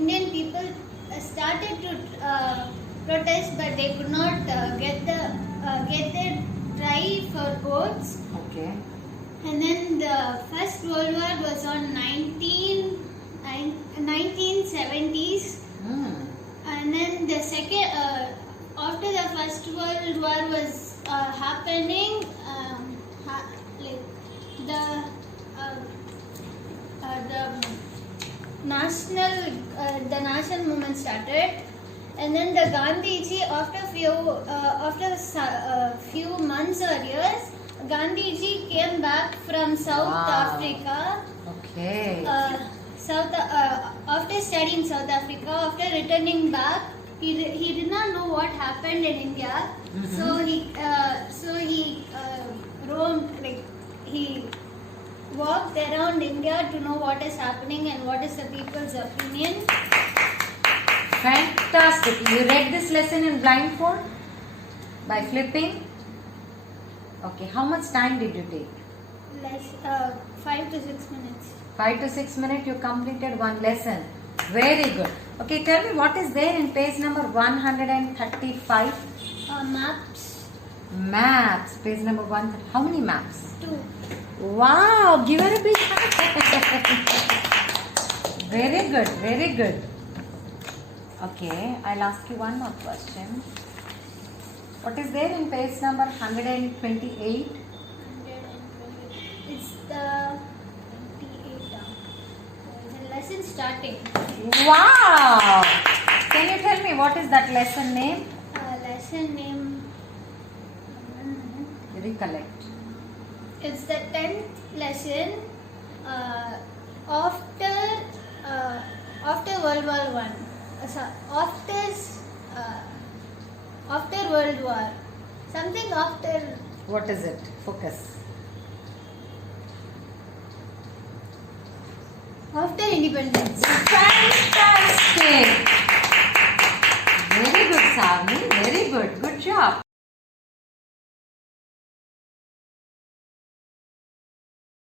Indian people started to protest, but they could not get their try for votes. Okay. And then the First World War was on 1970s. And then the second, after the First World War was happening, like the national movement started, and then the Gandhiji, after few months or years, Gandhiji came back from South Africa. Okay. After studying South Africa, after returning back, he did not know what happened in India. So he roamed, like he walked around India to know what is happening and what is the people's opinion. Fantastic. You read this lesson in blindfold by flipping. Okay. How much time did you take? 5 to 6 minutes. 5 to 6 minutes. You completed one lesson. Very good. Okay. Tell me what is there in page number 135. Maps. Maps. Page number 1. How many maps? 2. Wow. Give her a big hand. Very good. Very good. Okay, I'll ask you one more question. What is there in page number 128? It's the 28. The lesson starting. Wow! Can you tell me what is that lesson name? Lesson name. Recollect. It's the 10th lesson after World War One. After World War, something after. What is it? Focus. After independence. Fantastic! Very good, Savni.